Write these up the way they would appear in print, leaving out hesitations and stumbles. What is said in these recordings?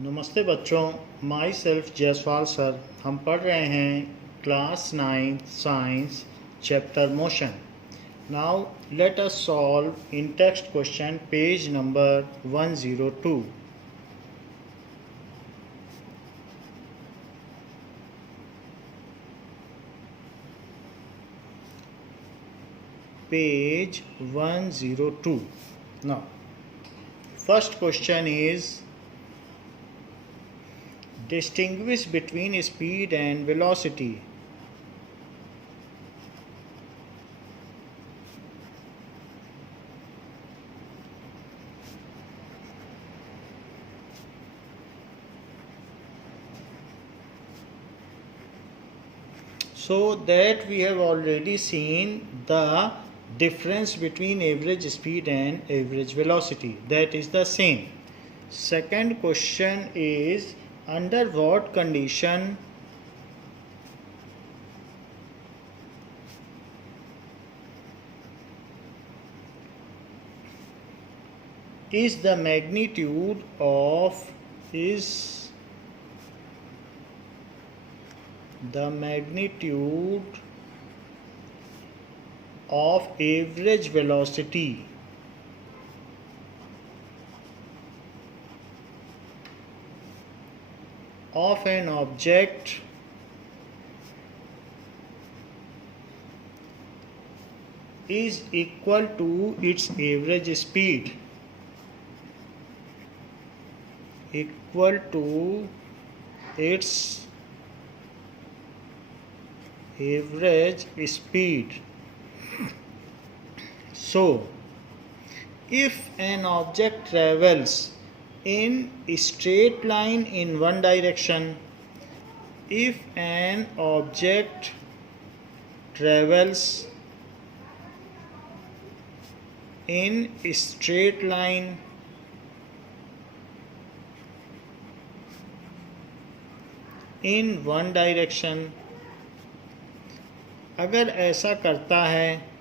नमस्ते बच्चों, my self Jaiswal sir. हम पढ़ रहे हैं class 9 science chapter motion. Now let us solve in text question page number 102। Page 102. Now, first question is distinguish between speed and velocity. So that we have already seen the difference between average speed and average velocity. That is the same. Second question is under what condition is the magnitude of average velocity of an object is equal to its average speed, equal to its average speed. So if an object travels in a straight line in one direction, if an object travels in a straight line in one direction, अगर ऐसा करता है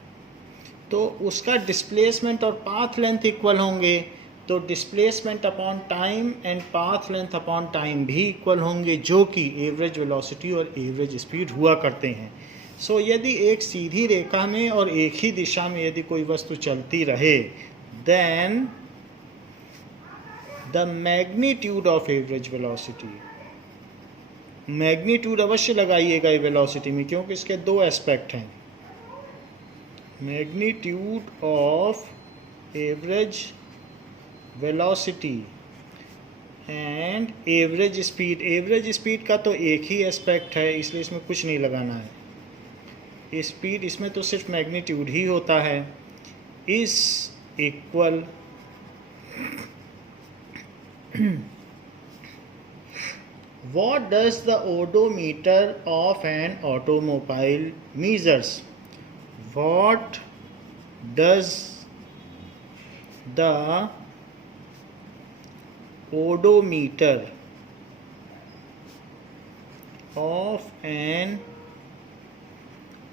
तो उसका displacement और path length equal होंगे, तो displacement upon time and path length upon time भी इक्वल होंगे, जो कि एवरेज वेलोसिटी और एवरेज स्पीड हुआ करते हैं। सो यदि एक सीधी रेखा में और एक ही दिशा में यदि कोई वस्तु चलती रहे, then the magnitude of average velocity, magnitude अवश्य लगाइएगा वेलोसिटी में, क्योंकि इसके दो एस्पेक्ट हैं, magnitude of average velocity and average speed. Average speed का तो एक ही एस्पेक्ट है, इसलिए इसमें कुछ नहीं लगाना है। स्पीड इसमें तो सिर्फ मैग्नीट्यूड ही होता है। Is equal what does the odometer of an automobile measures? What does the odometer of an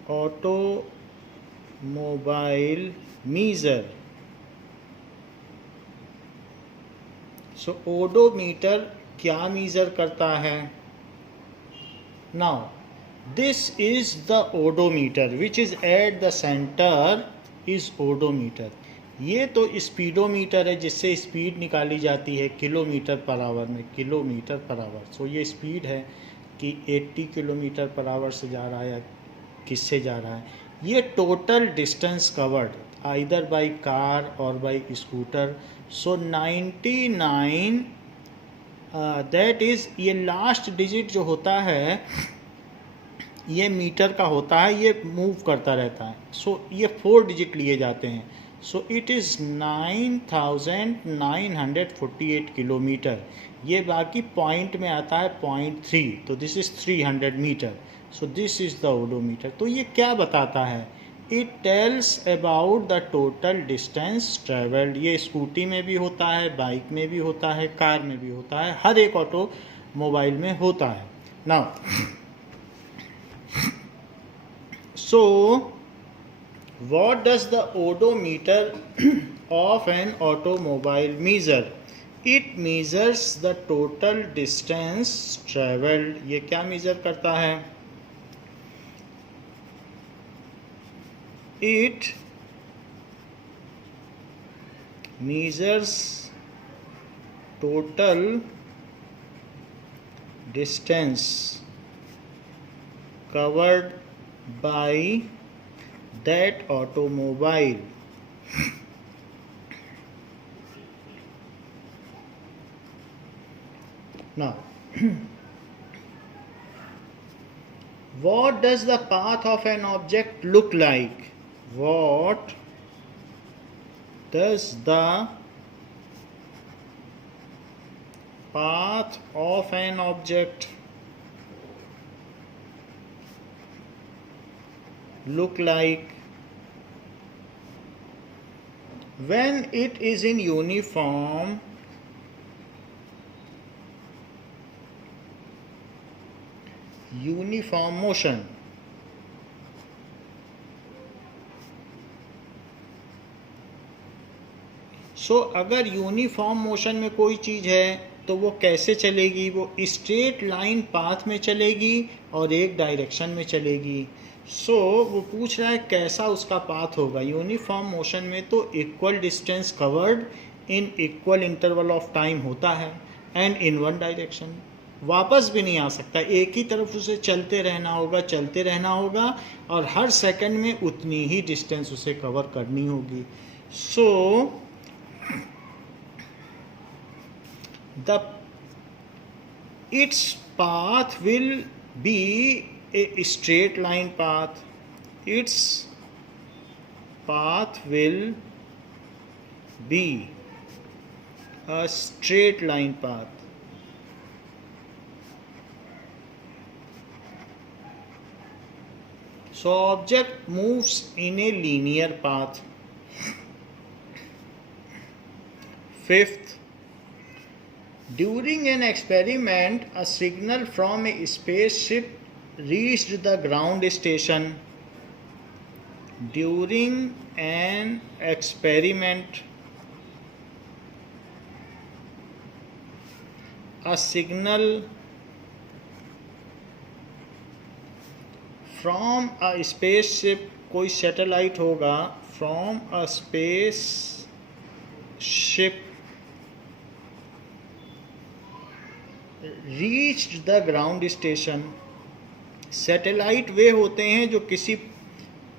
automobile measure? So odometer क्या मीज़र करता है? Now this is the odometer which is at the centre is odometer. ये तो speedometer है जिससे speed निकाली जाती है किलोमीटर पर आवर में, किलोमीटर पर आवर। सो ये स्पीड है कि 80 किलोमीटर पर आवर से जा रहा है या किससे जा रहा है। ये total distance covered either by car और by scooter. So 99 that is, ये लास्ट डिजिट जो होता है ये मीटर का होता है, ये मूव करता रहता है। सो ये 4 डिजिट लिए जाते हैं। So it is 9948 kilometre. ये बाकी पॉइंट में आता है 0.3, तो this is 300 metre. So this is the odometer. तो ये क्या बताता है? It tells about the total distance travelled. ये स्कूटी में भी होता है, बाइक में भी होता है, कार में भी होता है, हर एक ऑटो मोबाइल में होता है। Now so what does the odometer of an automobile measure? It measures the total distance travelled. ये क्या मेजर करता है? It measures total distance covered by that automobile. Now, what does the path of an object look like? What does the path of an object look like when it is in uniform motion? सो अगर uniform motion में कोई चीज़ है तो वो कैसे चलेगी? वो straight line path में चलेगी और एक डायरेक्शन में चलेगी। सो वो पूछ रहा है कैसा उसका पाथ होगा। यूनिफॉर्म मोशन में तो equal distance covered in equal interval of time होता है एंड इन वन डायरेक्शन। वापस भी नहीं आ सकता, एक ही तरफ उसे चलते रहना होगा और हर सेकंड में उतनी ही डिस्टेंस उसे कवर करनी होगी। सो its path will be a straight line path. Its path will be a straight line path. So object moves in a linear path. Fifth, during an experiment, a signal from a spaceship reached the ground station. During an experiment, a signal from a spaceship, कोई satellite होगा, from a spaceship reached the ground station. Satellite वे होते हैं जो किसी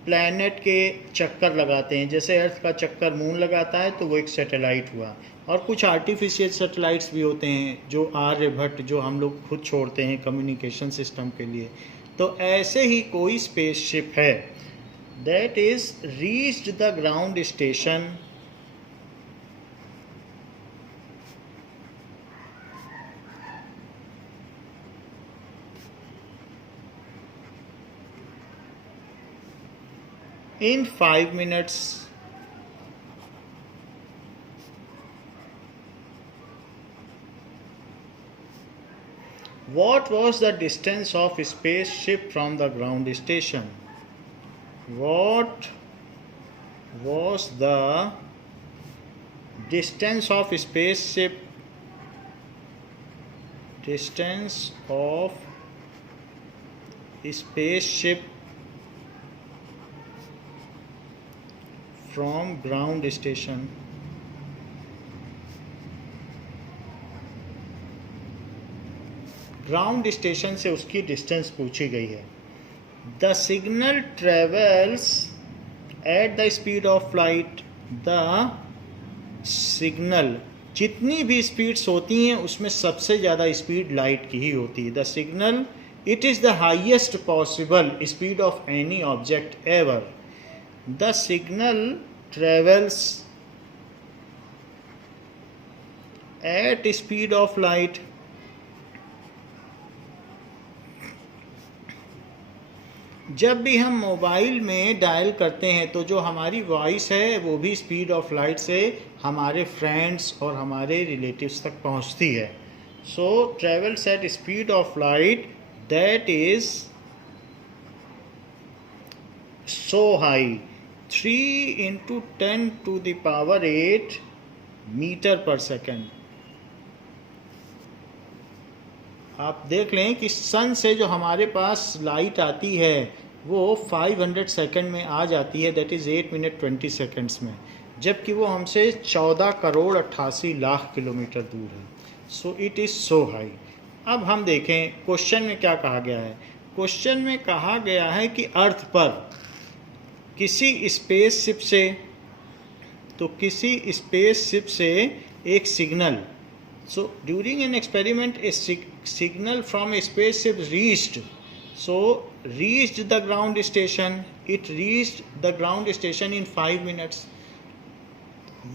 planet के चक्कर लगाते हैं, जैसे अर्थ का चक्कर मून लगाता है तो वो एक सैटेलाइट हुआ। और कुछ आर्टिफिशियल सैटेलाइट्स भी होते हैं जो आर्यभट्ट, जो हम लोग खुद छोड़ते हैं कम्युनिकेशन सिस्टम के लिए। तो ऐसे ही कोई स्पेसशिप है that is reached the ground station in 5 minutes. What was the distance of spaceship from the ground station? What was the distance of spaceship from ground station? Ground station से उसकी distance पूछी गई है। The signal travels at the speed of light. The signal, जितनी भी speeds होती हैं उसमें सबसे ज़्यादा स्पीड लाइट की ही होती है। The signal, it is the highest possible speed of any object ever. The signal travels at speed of light. जब भी हम मोबाइल में डायल करते हैं तो जो हमारी वॉइस है वो भी स्पीड ऑफ लाइट से हमारे फ्रेंड्स और हमारे रिलेटिव्स तक पहुंचती है। So travels at speed of light that is so high, 3 × 10⁸ meter per second. आप देख लें कि सन से जो हमारे पास लाइट आती है वो 500 सेकंड में आ जाती है, दैट इज़ 8 मिनट 20 सेकंड्स में, जबकि वो हमसे 14 करोड़ 88 लाख किलोमीटर दूर है। So it is so high. अब हम देखें क्वेश्चन में क्या कहा गया है। क्वेश्चन में कहा गया है कि अर्थ पर किसी स्पेसशिप से, तो किसी स्पेसशिप से एक signal, so during an experiment a signal from a spaceship reached the ground station. It reached the ground station in 5 minutes.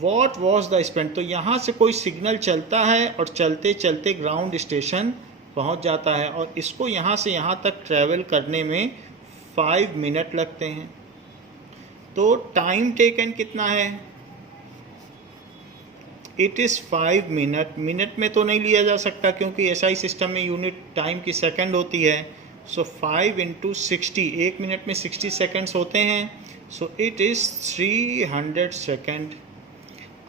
What was the span? तो यहाँ से कोई सिग्नल चलता है और चलते चलते ग्राउंड स्टेशन पहुँच जाता है, और इसको यहाँ से यहाँ तक ट्रैवल करने में 5 मिनट लगते हैं। तो टाइम टेकन कितना है? It is 5 minute. मिनट में तो नहीं लिया जा सकता क्योंकि एसआई सिस्टम में यूनिट टाइम की सेकंड होती है। सो 5 × 60, एक मिनट में 60 सेकंड्स होते हैं। So it is 300 second.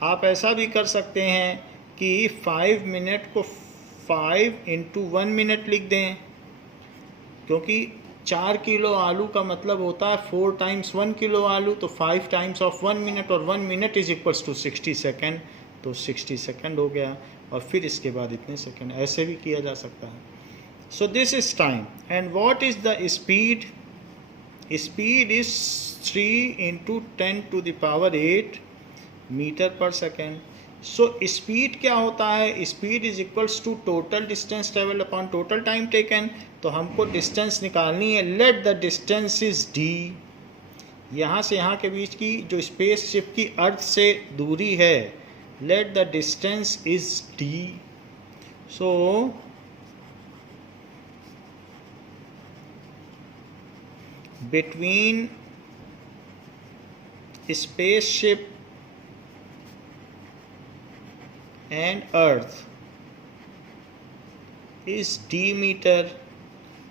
आप ऐसा भी कर सकते हैं कि 5 मिनट को 5 × 1 मिनट लिख दें, क्योंकि 4 किलो आलू का मतलब होता है 4 × 1 किलो आलू, तो 5 टाइम्स ऑफ 1 मिनट, और 1 minute is equals to 60 second, तो 60 सेकेंड हो गया, और फिर इसके बाद इतने सेकेंड। ऐसे भी किया जा सकता है। So this is time. And what is the speed? Speed is 3 × 10⁸ metre per second. So speed क्या होता है? Speed is equals to total distance travel upon total time taken. तो हमको डिस्टेंस निकालनी है। Let the distance is D. यहाँ से यहाँ के बीच की जो स्पेसशिप की अर्थ से दूरी है, let the distance is D. So between spaceship and earth is d meter.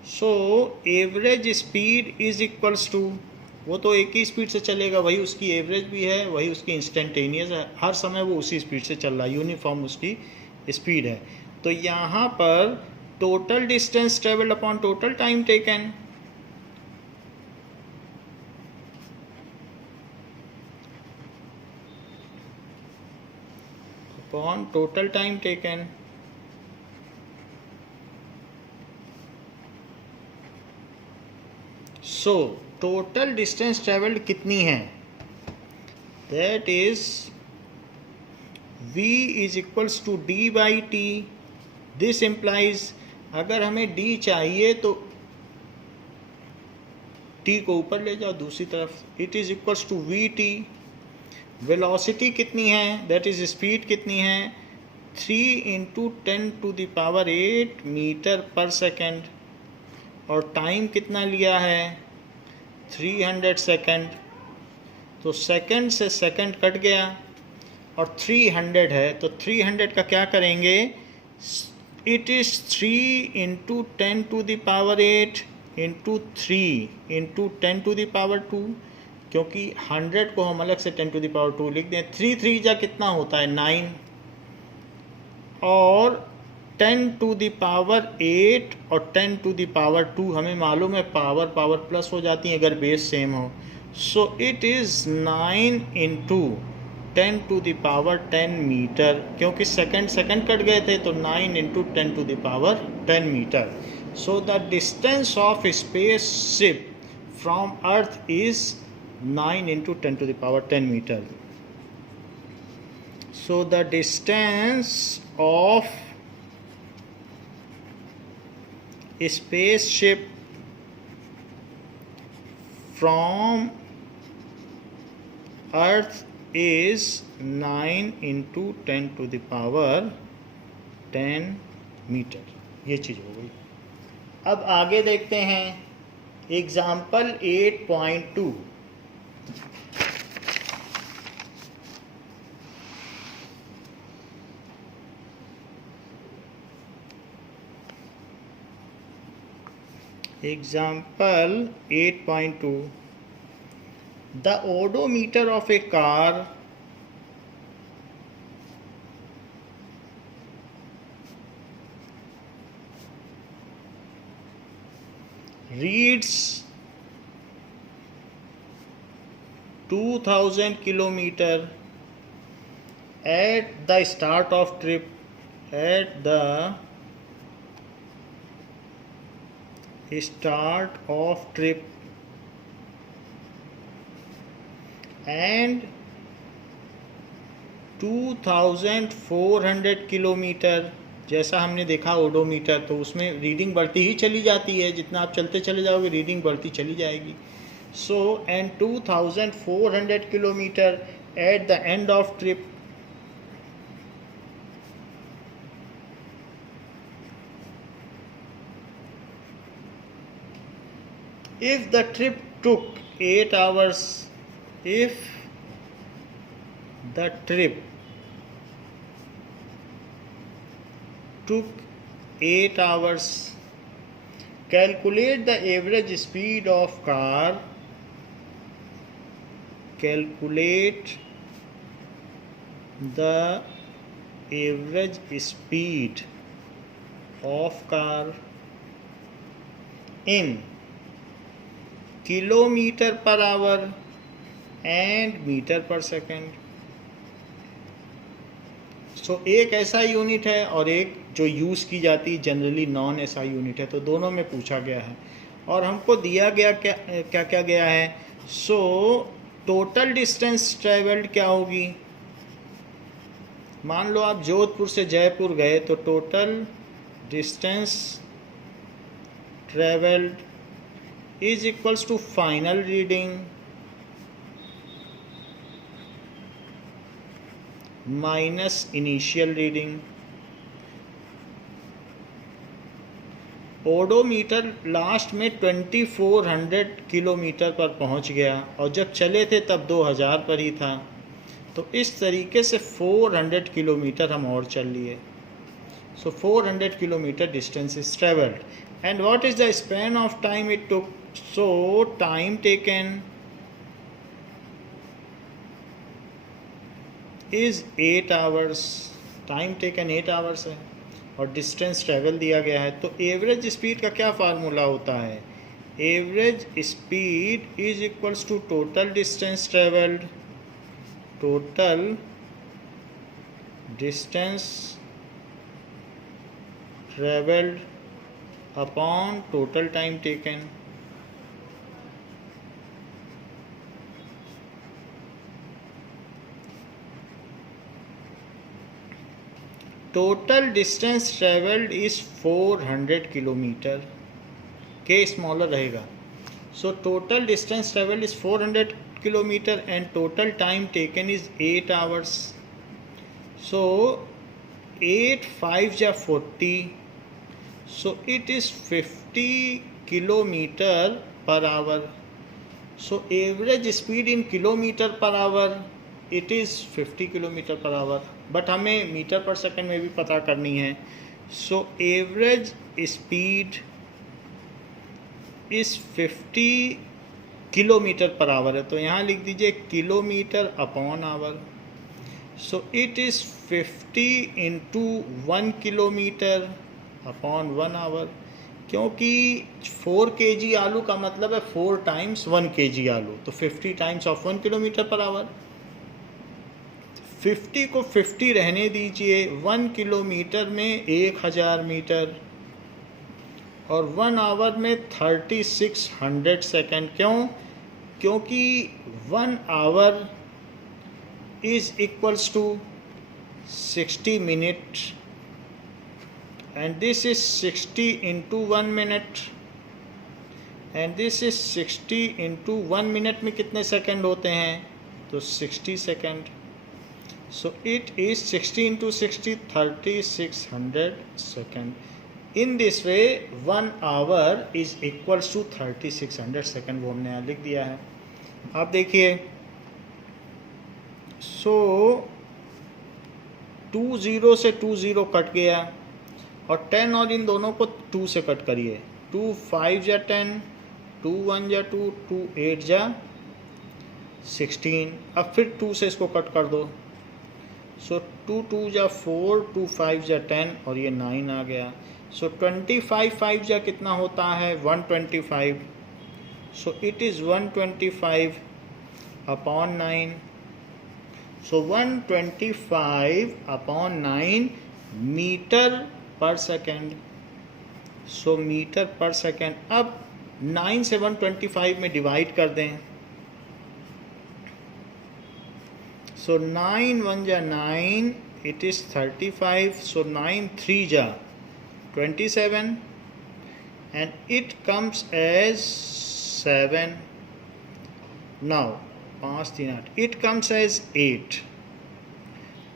So average speed is equals to, वो तो एक ही स्पीड से चलेगा, वही उसकी एवरेज भी है, वही उसकी इंस्टेंटेनियस है, हर समय वो उसी स्पीड से चल रहा है, यूनिफॉर्म उसकी स्पीड है। तो यहाँ पर total distance travel upon total time taken, upon total time taken, so total distance traveled कितनी है? That is v is equals to d by t. This implies अगर हमें d चाहिए तो t को ऊपर ले जाओ दूसरी तरफ, it is equals to vt. Velocity कितनी है? दैट इज स्पीड कितनी है? 3 × 10⁸ मीटर पर सेकेंड। और टाइम कितना लिया है? 300 सेकेंड। तो सेकेंड से सेकेंड कट गया और 300 है, तो 300 का क्या करेंगे? इट इज़ 3 × 10⁸ × 3 × 10⁻², क्योंकि 100 को हम अलग से 10⁻² लिख दें। 3 3 जा कितना होता है? 9, और 10⁸ और 10⁻² हमें मालूम है पावर प्लस हो जाती है अगर बेस सेम हो। सो इट इज़ 9 × 10⁻10 मीटर, क्योंकि सेकंड कट गए थे, तो 9 × 10⁻10 metre. So the distance of space ship from earth is 9 × 10⁻10 meter. So the distance of a spaceship from Earth is 9 × 10⁻10 meter. ये चीज़ हो गई। अब आगे देखते हैं example 8.2। Example 8.2. The odometer of a car reads 2000 kilometer at the start of trip, at the start of trip, and 2400 kilometre, जैसा हमने देखा ओडोमीटर, तो उसमें रीडिंग बढ़ती ही चली जाती है, जितना आप चलते चले जाओगे रीडिंग बढ़ती चली जाएगी. So and 2400 kilometre at the end of trip, if the trip took 8 hours, if the trip took 8 hours, calculate the average speed of car, calculate the average speed of car in kilometre per hour and metre per second. So एक ऐसा unit है और एक जो use की जाती generally non ऐसा unit है, तो दोनों में पूछा गया है. और हमको दिया गया क्या क्या गया है. सो टोटल डिस्टेंस ट्रेवल्ड क्या होगी. मान लो आप जोधपुर से जयपुर गए, तो total distance travelled is equals to final reading minus initial reading. Odometer last में 2400 किलोमीटर पर पहुंच गया और जब चले थे तब 2000 पर ही था. तो इस तरीके से 400 किलोमीटर हम और चल लिए. सो 400 kilometre distance is travelled. And what is the span of time it took? So time taken is 8 hours. Time taken 8 hours है और distance travel दिया गया है. तो एवरेज स्पीड का क्या फार्मूला होता है. Average speed is equals to total distance travelled, total distance travelled upon total time taken. Total distance traveled is 400 kilometre. के स्मॉलर रहेगा. So total distance traveled is 400 kilometre and total time taken is 8 hours. So 8 5 जा 40. So it is 50 kilometer per hour. So average speed in kilometer per hour it is 50 kilometer per hour. But हमें metre per second में भी पता करनी है. So average speed is 50 kilometre per hour है, तो यहाँ लिख दीजिए kilometre upon hour. So it is 50 into 1 kilometre upon 1 hour. क्योंकि 4 kg आलू का मतलब है 4 टाइम्स 1 kg आलू, तो 50 times of 1 kilometre per our. 50 को 50 रहने दीजिए. 1 किलोमीटर में 1000 मीटर और 1 आवर में 3600 सेकेंड. क्यों? क्योंकि 1 hour is equals to 60 minute and this is 60 into 1 minute and this is 60 into 1 minute में कितने सेकंड होते हैं, तो 60 second. so it is 60 into 60 3600 second. in this way 1 hour is equals to 3600 second. वो हमने यहाँ लिख दिया है. आप देखिए. so 20 से 20 कट गया और 10 और इन दोनों को 2 से कट करिए. 2 5 जा 10, 2 1 जा 2, 2 8 जा 16. अब फिर 2 से इसको कट कर दो. सो 2 2 जा 4, 2 5 जा 10 और ये 9 आ गया। सो 25 5 जा कितना होता है 125। So it is 125 upon 9। So 125 upon 9 metre per second. So metre per second. अब 9 से 125 में डिवाइड कर दें। सो 9 1 जा 9, इट इज़ 35। सो 9 3 जा 27 and it comes as 7. Now 5 3 8, it comes as 8।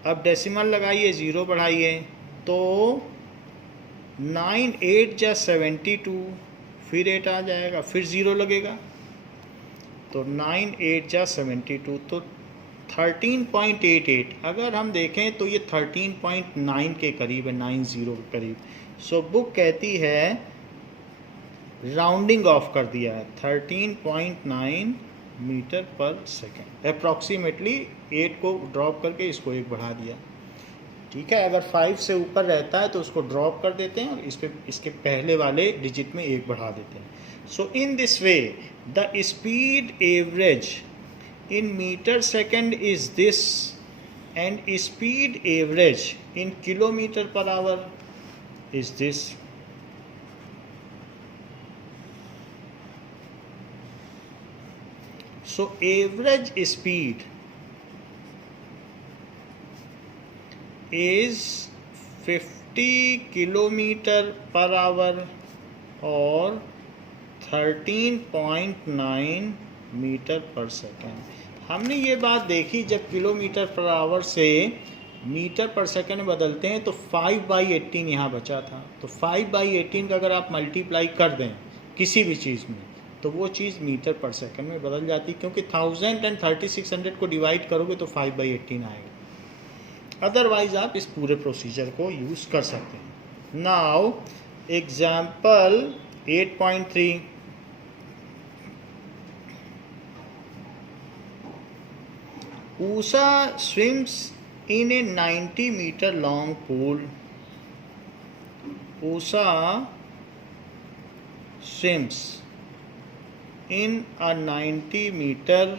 अब डेसिमल लगाइए, ज़ीरो बढ़ाइए, तो 9 8 जा 72, फिर 8 आ जाएगा, फिर ज़ीरो लगेगा, तो 9 8 जा 72, तो 13.88। अगर हम देखें तो ये 13.9 के करीब है, 90 के करीब। सो बुक कहती है, राउंडिंग ऑफ कर दिया है, 13.9 मीटर पर सेकेंड। अप्रॉक्सीमेटली 8 को ड्रॉप करके इसको 1 बढ़ा दिया। ठीक है, अगर 5 से ऊपर रहता है तो उसको ड्रॉप कर देते हैं और इस पे इसके पहले वाले डिजिट में 1 बढ़ा देते हैं। So in this way the speed average in meter second is this, and speed average in kilometer per hour is this. So average speed is 50 kilometer per hour or 13.9 metre per second. हमने ये बात देखी, जब kilometre per our से metre per second बदलते हैं तो 5/18 यहाँ बचा था। तो 5/18 का अगर आप मल्टीप्लाई कर दें किसी भी चीज़ में तो वो चीज़ मीटर पर सेकेंड में बदल जाती, क्योंकि 1000 एंड 3600 को डिवाइड करोगे तो 5/18 आएगा। अदरवाइज़ आप इस पूरे प्रोसीजर को यूज़ कर सकते हैं। Now example 8.3। Usha swims in a 90-meter long pool. Usha swims in a 90-meter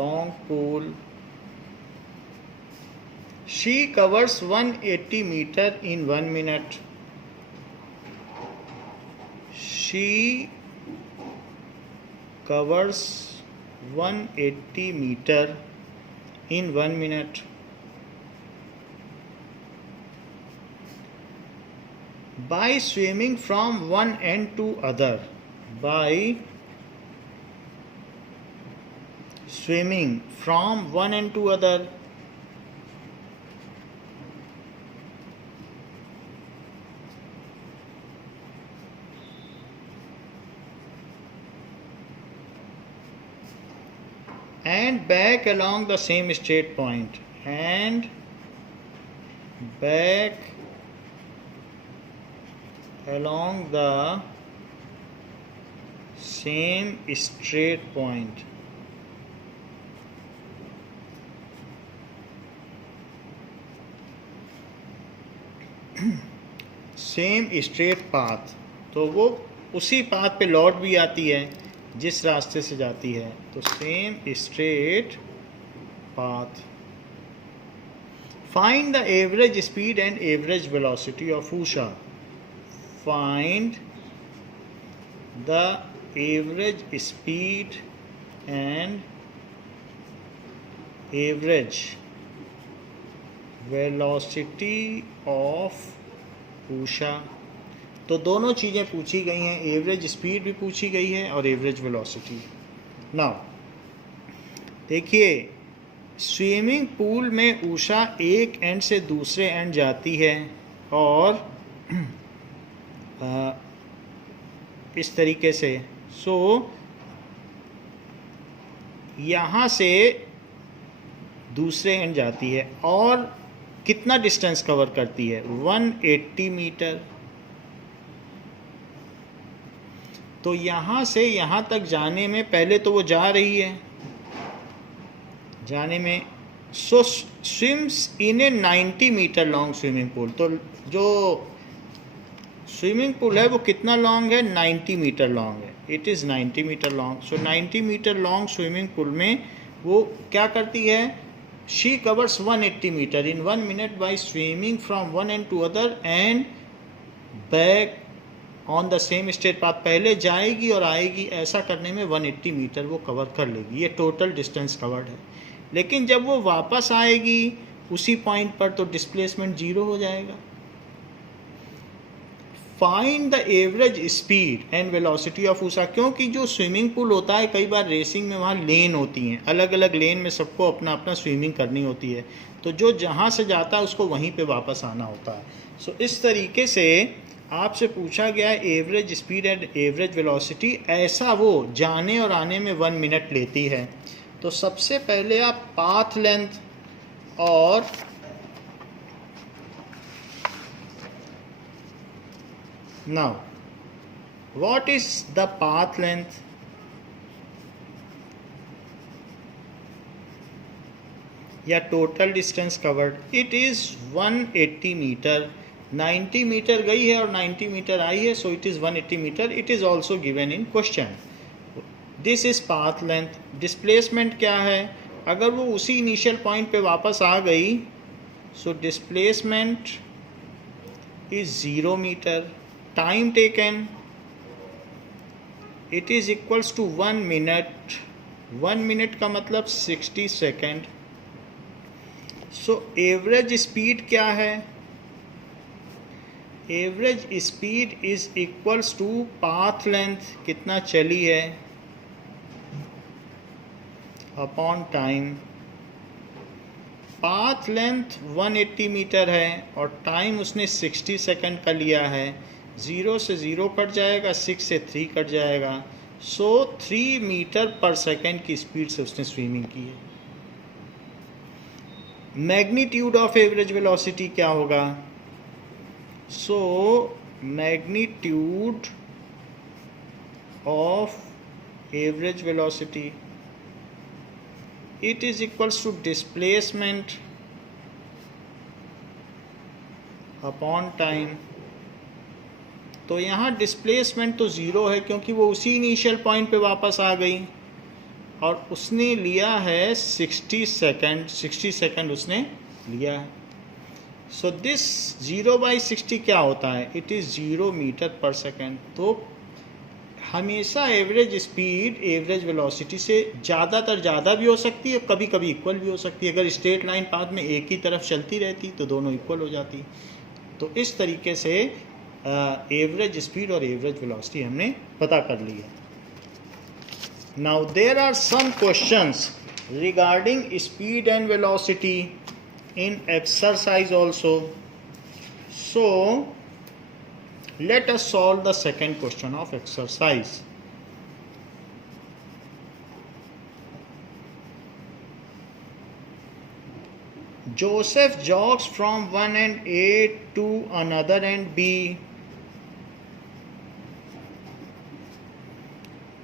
long pool. She covers 180 meter in 1 minute. She covers 180 meter in 1 minute. By swimming from one end to other, by swimming from one end to other, and back along the same straight point, and back along the same straight point. Same straight path, तो वो उसी path पे लौट भी आती है जिस रास्ते से जाती है, तो same straight path. Find the average speed and average velocity of Usha. Find the average speed and average velocity of Usha. तो दोनों चीज़ें पूछी गई हैं, एवरेज स्पीड भी पूछी गई है और एवरेज वेलोसिटी। नाउ देखिए, स्विमिंग पूल में उषा एक एंड से दूसरे एंड जाती है और इस तरीके से। सो यहाँ से दूसरे एंड जाती है और कितना डिस्टेंस कवर करती है, 180 मीटर। तो यहाँ से यहाँ तक जाने में, पहले तो वो जा रही है, जाने में so swims in a 90 metre long swimming pool. तो जो स्विमिंग पूल है वो कितना लॉन्ग है? 90 मीटर लॉन्ग है। It is 90 metre long. So 90 metre long swimming pool में वो क्या करती है? She covers 180 metre in 1 minute by swimming from one end to other end back on the same straight path. पहले जाएगी और आएगी, ऐसा करने में 180 मीटर वो कवर कर लेगी। ये टोटल डिस्टेंस कवर्ड है। लेकिन जब वो वापस आएगी उसी पॉइंट पर तो डिस्प्लेसमेंट जीरो हो जाएगा। Find the average speed and velocity of Usha. क्योंकि जो स्विमिंग पूल होता है, कई बार रेसिंग में वहाँ लेन होती हैं, अलग अलग लेन में सबको अपना अपना स्विमिंग करनी होती है। तो जो जहाँ से जाता है उसको वहीं पे वापस आना होता है। सो इस तरीके से आपसे पूछा गया average speed and average velocity, ऐसा वो जाने और आने में 1 मिनट लेती है। तो सबसे पहले आप पाथ लेंथ और now what is the path length? या total distance covered? It is 180 metre. 90 metre गई है और 90 मीटर आई है, so it is 180 metre. It is also given in question. This is path length. Displacement क्या है? अगर वो उसी इनिशियल पॉइंट पे वापस आ गई, so displacement is 0 metre. Time taken, it is equals to 1 minute. 1 minute का मतलब 60 सेकेंड। सो एवरेज स्पीड क्या है? Average speed is equals to path length, कितना चली है, upon time. Path length 180 metre है और टाइम उसने 60 सेकंड का लिया है। 0 से 0 कट जाएगा, 6 से 3 कट जाएगा। सो 3 मीटर पर सेकंड की स्पीड से उसने स्विमिंग की है। मैग्नीट्यूड ऑफ एवरेज वेलोसिटी क्या होगा? So magnitude of average velocity, it is equals to displacement upon time। तो यहाँ डिस्प्लेसमेंट तो ज़ीरो है क्योंकि वो उसी इनिशियल पॉइंट पे वापस आ गई और उसने लिया है 60 सेकंड। 60 सेकंड उसने लिया है। सो दिस 0/60 क्या होता है? It is 0 metre per second. तो हमेशा एवरेज स्पीड एवरेज वेलोसिटी से ज़्यादातर ज़्यादा भी हो सकती है, कभी कभी इक्वल भी हो सकती है। अगर स्ट्रेट लाइन पाथ में एक ही तरफ चलती रहती तो दोनों इक्वल हो जाती। तो इस तरीके से एवरेज स्पीड और एवरेज वेलोसिटी हमने पता कर ली है। Now there are some questions regarding speed and velocity in exercise also. So let us solve the second question of exercise. Joseph jogs from one end A to another end B.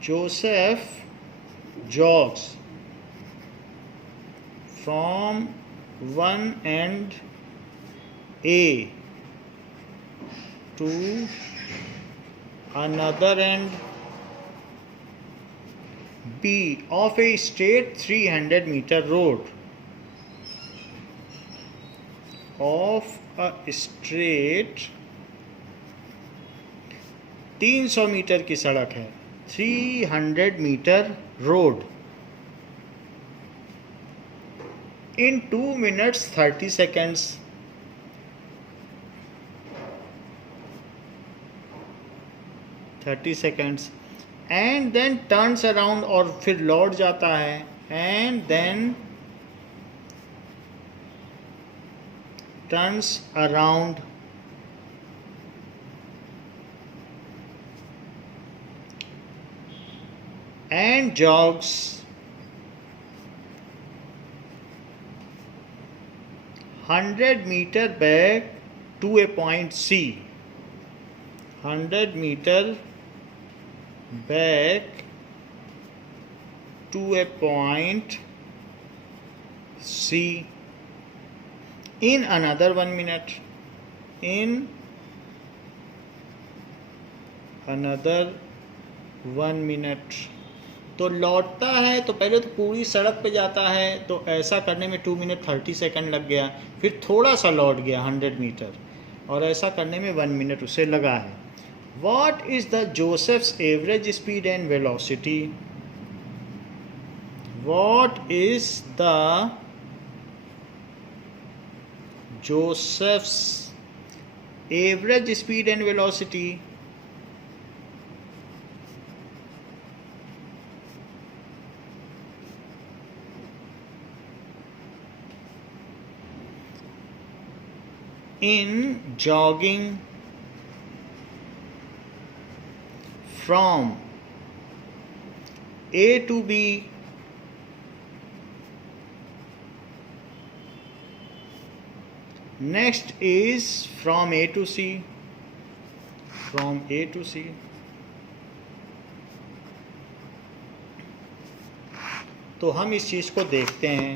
Joseph jogs from one end A to another end B of a straight 300 meter road. Of a straight 300 metre की सड़क है, 300 metre road, in 2 minutes 30 seconds। And then turns around, और फिर लौट जाता है, and then turns around and jogs 100 metre back to a point C। 100 metre back to a point C. In another 1 minute. In another 1 minute. तो लौटता है तो पहले तो पूरी सड़क पे जाता है, तो ऐसा करने में 2 मिनट 30 सेकंड लग गया, फिर थोड़ा सा लौट गया 100 मीटर, और ऐसा करने में 1 मिनट उसे लगा है. What is the Joseph's average speed and velocity? What is the Joseph's average speed and velocity? In jogging from A to B next is from A to C. From A to C. तो हम इस चीज़ को देखते हैं.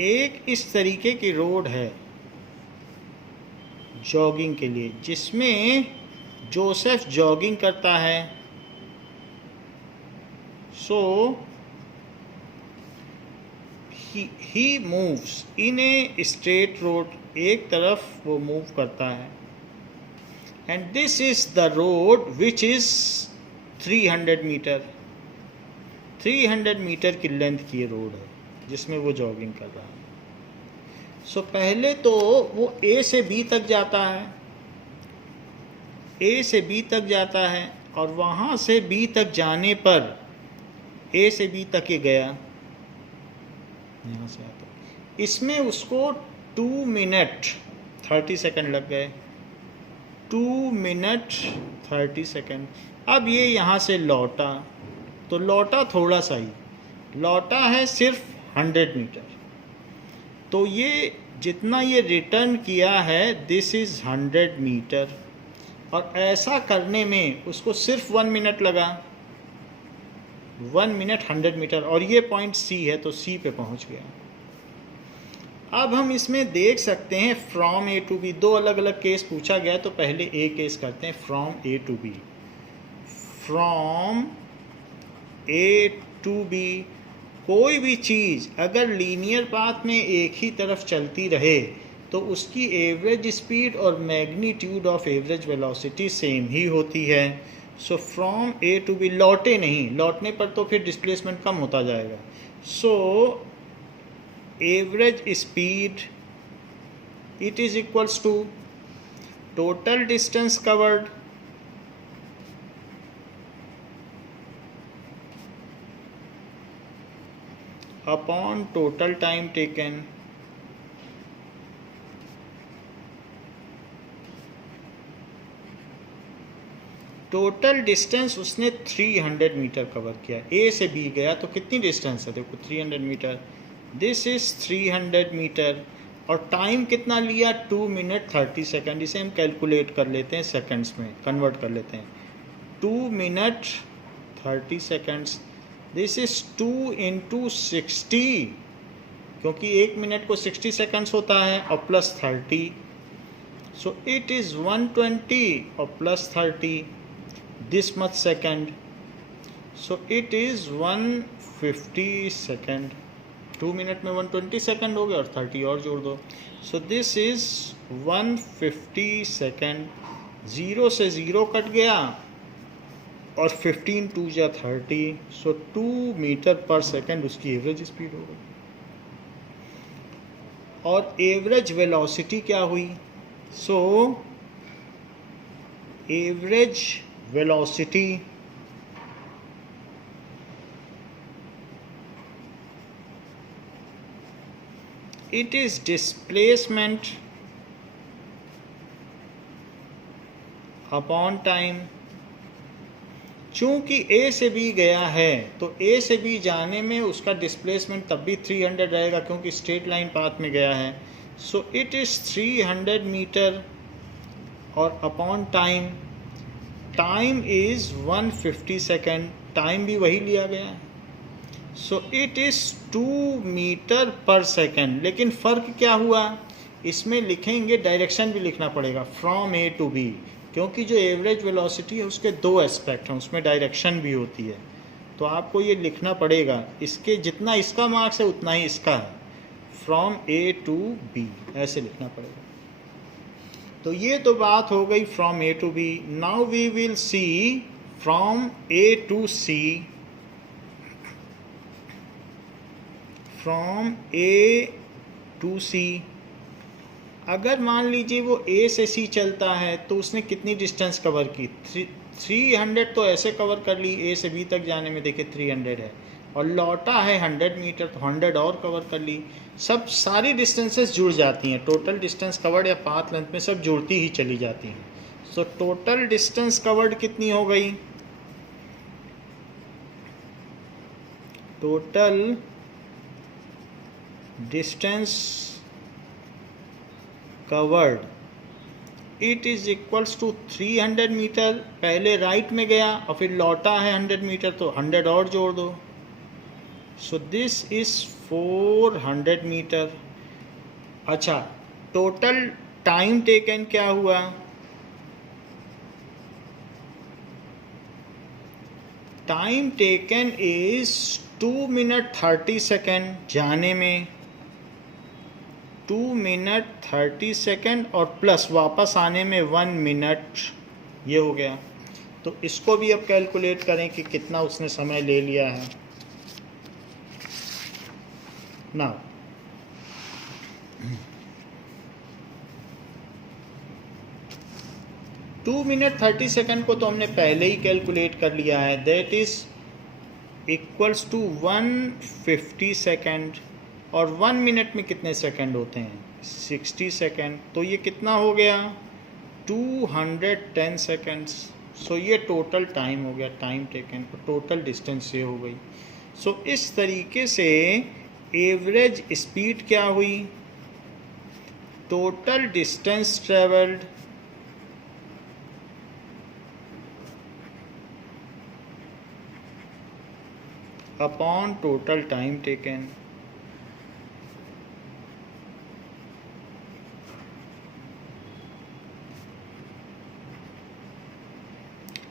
एक इस तरीके की रोड है जॉगिंग के लिए, जिसमें जोसेफ जॉगिंग करता है. So he moves in a straight road, एक तरफ वो मूव करता है. And this is the road which is 300 metre. 300 metre की लेंथ की रोड है जिसमें वो जॉगिंग कर रहा है. सो पहले तो वो ए से बी तक जाता है, ए से बी तक जाता है, और वहाँ से बी तक जाने पर ए से बी तक ये गया, यहाँ से आता, इसमें उसको 2 मिनट 30 सेकंड लग गए. 2 मिनट 30 सेकंड. अब ये यहाँ से लौटा, तो लौटा थोड़ा सा ही, लौटा है सिर्फ 100 मीटर. तो ये जितना ये रिटर्न किया है दिस इज़ 100 मीटर, और ऐसा करने में उसको सिर्फ 1 मिनट लगा. 1 मिनट 100 मीटर, और ये पॉइंट सी है तो सी पे पहुंच गया. अब हम इसमें देख सकते हैं फ्रॉम ए टू बी, दो अलग अलग केस पूछा गया, तो पहले ए केस करते हैं. From A to B. From A to B, कोई भी चीज़ अगर लीनियर पाथ में एक ही तरफ चलती रहे तो उसकी एवरेज स्पीड और magnitude of average velocity same ही होती है. So from A to B, लौटे नहीं, लौटने पर तो फिर डिस्प्लेसमेंट कम होता जाएगा. So average speed it is equals to total distance covered upon total time taken. Total distance उसने 300 मीटर कवर किया. ए से बी गया तो कितनी डिस्टेंस है, देखो 300 मीटर. दिस इज 300 मीटर, और टाइम कितना लिया, 2 मिनट 30 सेकंड. इसे हम कैलकुलेट कर लेते हैं, सेकंड्स में कन्वर्ट कर लेते हैं. 2 minute 30 seconds. This is 2 into 60, क्योंकि 1 मिनट को 60 सेकंड्स होता है, और प्लस 30. सो इट इज़ 120 और plus 30 this much second. So it is 150 second. 2 minute में 120 सेकंड हो गया, और 30 और जोड़ दो. So this is 150 second. 0 से 0 कट गया, और 15 2 जा 30. सो 2 मीटर पर सेकंड उसकी एवरेज स्पीड हो गई. और एवरेज वेलोसिटी क्या हुई, so average velocity it is displacement upon time. चूंकि ए से बी गया है तो ए से बी जाने में उसका डिस्प्लेसमेंट तब भी 300 रहेगा, क्योंकि स्ट्रेट लाइन पाथ में गया है. सो इट इज़ 300 मीटर, और upon time, time is 150 second. Time भी वही लिया गया है. So it is 2 metre per second. लेकिन फ़र्क क्या हुआ, इसमें लिखेंगे, डायरेक्शन भी लिखना पड़ेगा, फ्रॉम ए टू बी, क्योंकि जो एवरेज वेलोसिटी है उसके दो एस्पेक्ट हैं, उसमें डायरेक्शन भी होती है। तो आपको ये लिखना पड़ेगा, इसके जितना इसका मार्क्स है उतना ही इसका है, फ्रॉम ए टू बी, ऐसे लिखना पड़ेगा। तो ये तो बात हो गई from A to B. Now we will see from A to C, from A to C. अगर मान लीजिए वो ए से सी चलता है तो उसने कितनी डिस्टेंस कवर की, 300 तो ऐसे कवर कर ली, ए से बी तक जाने में देखिए 300 है, और लौटा है 100 मीटर, तो 100 और कवर कर ली। सब सारी डिस्टेंसेस जुड़ जाती हैं, टोटल डिस्टेंस कवर्ड या पाथ लेंथ में सब जुड़ती ही चली जाती हैं। सो टोटल डिस्टेंस कवर्ड कितनी हो गई, total distance covered it is equals to 300 metre. पहले राइट में गया और फिर लौटा है 100 मीटर, तो 100 और जोड़ दो। So this is 400 metre. अच्छा, टोटल टाइम टेकन क्या हुआ, time taken is 2 minute 30 second जाने में, 2 मिनट 30 सेकेंड, और प्लस वापस आने में 1 मिनट, ये हो गया। तो इसको भी अब कैलकुलेट करें कि कितना उसने समय ले लिया है। ना 2 मिनट 30 सेकेंड को तो हमने पहले ही कैलकुलेट कर लिया है, that is equals to 150 second, और 1 मिनट में कितने सेकंड होते हैं, 60 सेकंड, तो ये कितना हो गया, 210 सेकंड्स। सो ये टोटल टाइम हो गया, टाइम टेकन, टोटल डिस्टेंस ये हो गई। सो इस तरीके से एवरेज स्पीड क्या हुई, total distance travelled upon total time taken.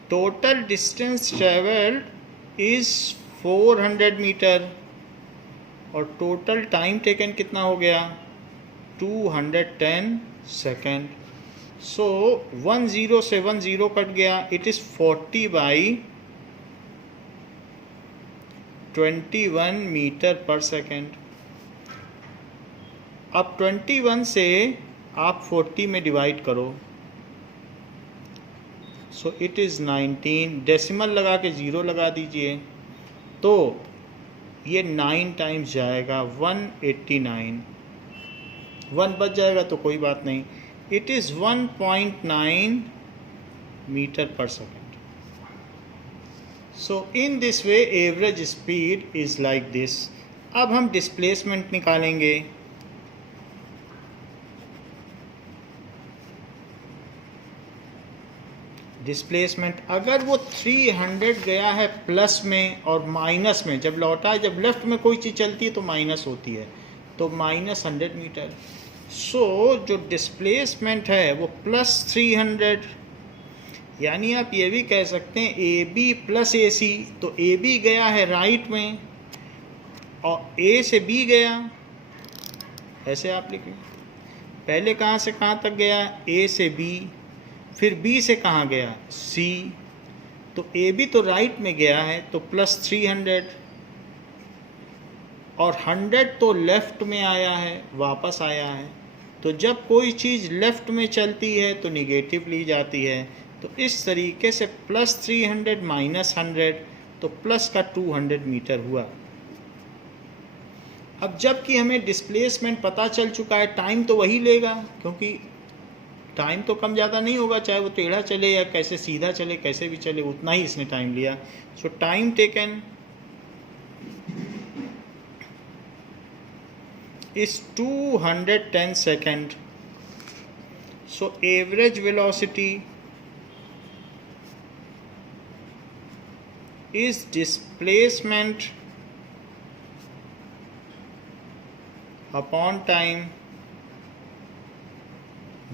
Total distance travelled is 400 metre, और टोटल टाइम टेकन कितना हो गया, 210 सेकेंड। सो 10 से 10 कट गया, it is 40/21 metre per second. अब 21 से आप 40 में डिवाइड करो, सो इट इज़ 19, डेसिमल लगा के 0 लगा दीजिए, तो ये 9 टाइम्स जाएगा, 189, 1 बच जाएगा तो कोई बात नहीं, it is 1.9 metre per second. So in this way average speed is like this. अब हम डिस्प्लेसमेंट निकालेंगे। डिस्प्लेसमेंट अगर वो 300 गया है प्लस में और माइनस में, जब लौटा है, जब लेफ्ट में कोई चीज़ चलती है तो माइनस होती है, तो -100 मीटर। सो जो डिस्प्लेसमेंट है वो +300, यानी आप ये भी कह सकते हैं AB + AC। तो AB गया है राइट में और A से B गया, ऐसे आप लिखें, पहले कहाँ से कहाँ तक गया, A से B, फिर B से कहाँ गया, C, तो AB तो राइट में गया है तो +300, और 100 तो लेफ़्ट में आया है, वापस आया है। तो जब कोई चीज़ लेफ़्ट में चलती है तो निगेटिव ली जाती है, तो इस तरीके से +300 -100, तो प्लस का 200 मीटर हुआ। अब जबकि हमें डिस्प्लेसमेंट पता चल चुका है, टाइम तो वही लेगा, क्योंकि टाइम तो कम ज़्यादा नहीं होगा, चाहे वो टेढ़ा चले या कैसे सीधा चले, कैसे भी चले, उतना ही इसने टाइम लिया। सो time taken is 210 second. So average velocity is displacement upon time,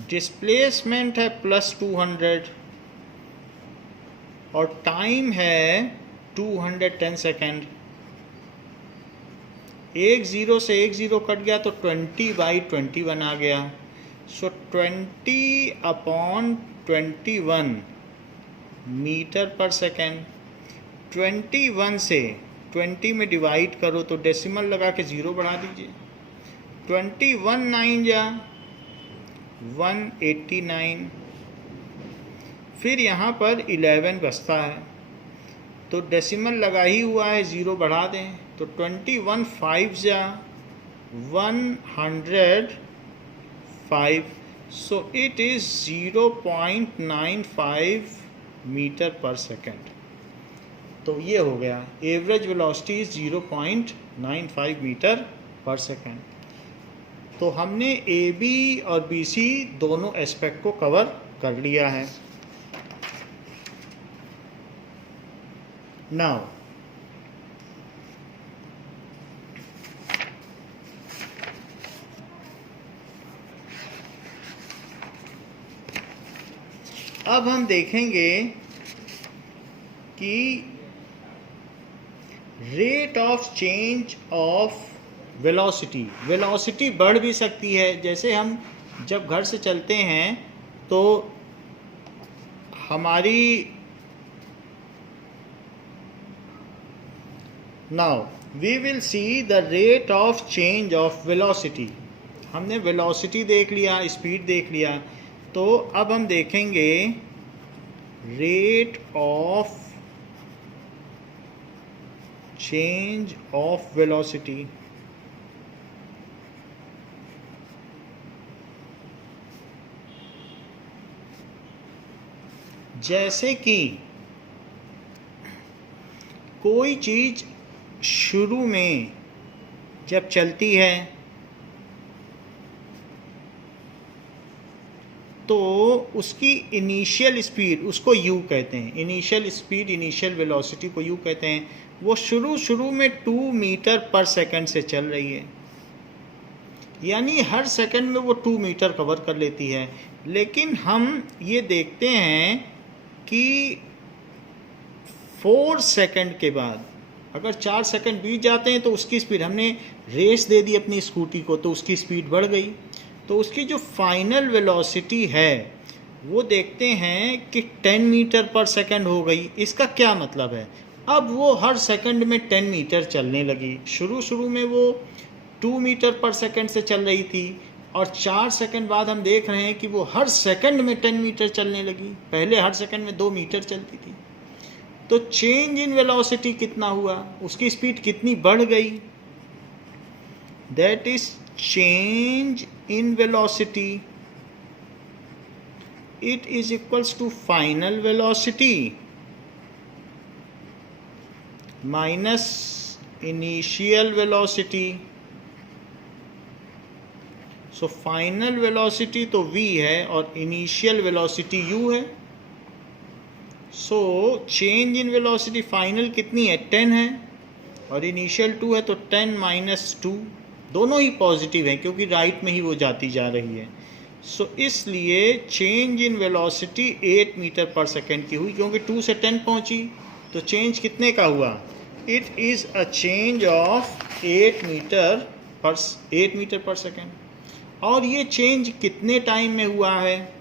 displacement है +200 और टाइम है 210 सेकेंड। एक ज़ीरो से एक ज़ीरो कट गया तो 20/21 आ गया। सो 20/21 मीटर पर सेकेंड। 21 से 20 में डिवाइड करो तो डेसिमल लगा के ज़ीरो बढ़ा दीजिए। 21 9 जा 189, फिर यहाँ पर 11 बचता है तो डेसिमल लगा ही हुआ है, ज़ीरो बढ़ा दें तो 21 5 जा 105। सो it is 0.95 metre per second. तो ये हो गया average velocity is 0.95 metre per second. तो हमने ए बी और बी सी दोनों एस्पेक्ट को कवर कर लिया है। नाउ अब हम देखेंगे कि rate of change of velocity बढ़ भी सकती है। जैसे हम जब घर से चलते हैं तो हमारी now we will see the rate of change of velocity. हमने वेलोसिटी देख लिया, स्पीड देख लिया, तो अब हम देखेंगे rate of change of velocity. जैसे कि कोई चीज़ शुरू में जब चलती है तो उसकी इनिशियल स्पीड, उसको यू कहते हैं, इनिशियल स्पीड, इनिशियल वेलोसिटी को यू कहते हैं। वो शुरू में 2 मीटर पर सेकंड से चल रही है, यानी हर सेकंड में वो 2 मीटर कवर कर लेती है। लेकिन हम ये देखते हैं कि 4 सेकंड के बाद अगर 4 सेकंड बीत जाते हैं तो उसकी स्पीड, हमने रेस दे दी अपनी स्कूटी को तो उसकी स्पीड बढ़ गई, तो उसकी जो फाइनल वेलोसिटी है वो देखते हैं कि 10 मीटर पर सेकंड हो गई। इसका क्या मतलब है? अब वो हर सेकंड में 10 मीटर चलने लगी। शुरू में वो 2 मीटर पर सेकंड से चल रही थी और 4 सेकंड बाद हम देख रहे हैं कि वो हर सेकंड में 10 मीटर चलने लगी। पहले हर सेकंड में 2 मीटर चलती थी। तो चेंज इन वेलोसिटी कितना हुआ, उसकी स्पीड कितनी बढ़ गई? That is change in velocity. It is equals to final velocity minus initial velocity. So final velocity तो v है और initial velocity u है। So change in velocity final कितनी है? 10 है और initial 2 है, तो 10 minus 2 दोनों ही पॉजिटिव हैं क्योंकि राइट में ही वो जाती जा रही है। सो इसलिए change in velocity 8 metre per second की हुई, क्योंकि 2 से 10 पहुंची तो चेंज कितने का हुआ? It is a change of 8 metre per second. और ये चेंज कितने टाइम में हुआ है?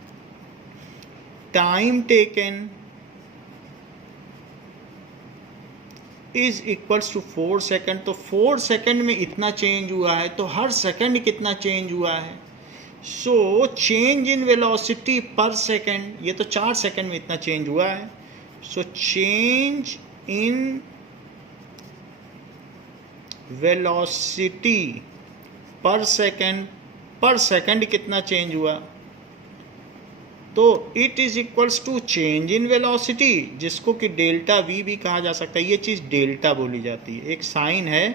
Time taken is equals to 4 second. तो 4 सेकेंड में इतना चेंज हुआ है, तो हर सेकेंड कितना चेंज हुआ है? So change in velocity per second, ये तो 4 सेकेंड में इतना चेंज हुआ है। So change in velocity per second कितना चेंज हुआ? तो it is equals to change in velocity, जिसको कि डेल्टा वी भी कहा जा सकता है। ये चीज़ डेल्टा बोली जाती है, एक साइन है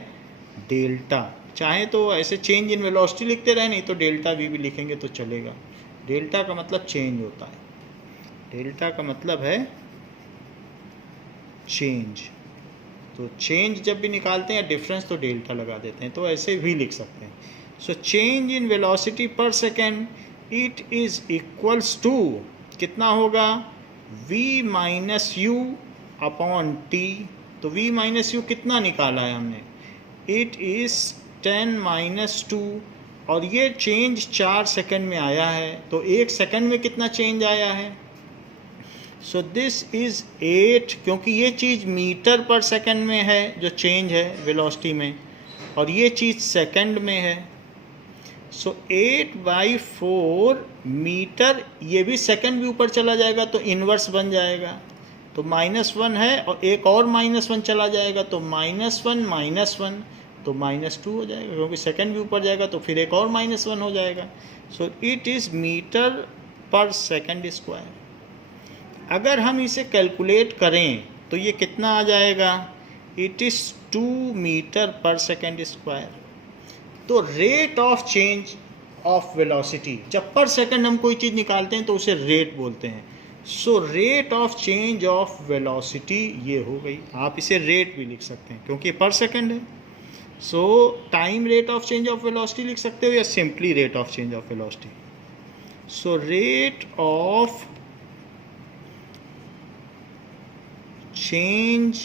डेल्टा। चाहे तो ऐसे चेंज इन वेलोसिटी लिखते रहे, नहीं तो डेल्टा वी भी लिखेंगे तो चलेगा। डेल्टा का मतलब चेंज होता है, डेल्टा का मतलब है चेंज। तो चेंज जब भी निकालते हैं डिफरेंस तो डेल्टा लगा देते हैं, तो ऐसे भी लिख सकते हैं। So change in velocity per second, it is equals to कितना होगा, v minus U upon T. तो v माइनस यू कितना निकाला है हमने, इट इज 10 माइनस 2, और ये चेंज 4 सेकंड में आया है, तो 1 सेकंड में कितना चेंज आया है। सो दिस इज 8, क्योंकि ये चीज़ मीटर पर सेकंड में है जो चेंज है वेलोसिटी में, और ये चीज़ सेकंड में है। सो 8/4 मीटर, ये भी सेकंड भी ऊपर चला जाएगा तो इन्वर्स बन जाएगा, तो -1 है, और एक और -1 चला जाएगा तो -1 तो -2 हो जाएगा, क्योंकि सेकंड भी ऊपर जाएगा तो फिर एक और -1 हो जाएगा। सो it is metre per second square. अगर हम इसे कैलकुलेट करें तो ये कितना आ जाएगा, it is 2 metre per second square. तो rate of change of velocity, जब पर सेकंड हम कोई चीज़ निकालते हैं तो उसे रेट बोलते हैं। सो rate of change of velocity ये हो गई, आप इसे रेट भी लिख सकते हैं क्योंकि पर सेकंड है। So time rate of change of velocity लिख सकते हो या simply rate of change of velocity. So rate of change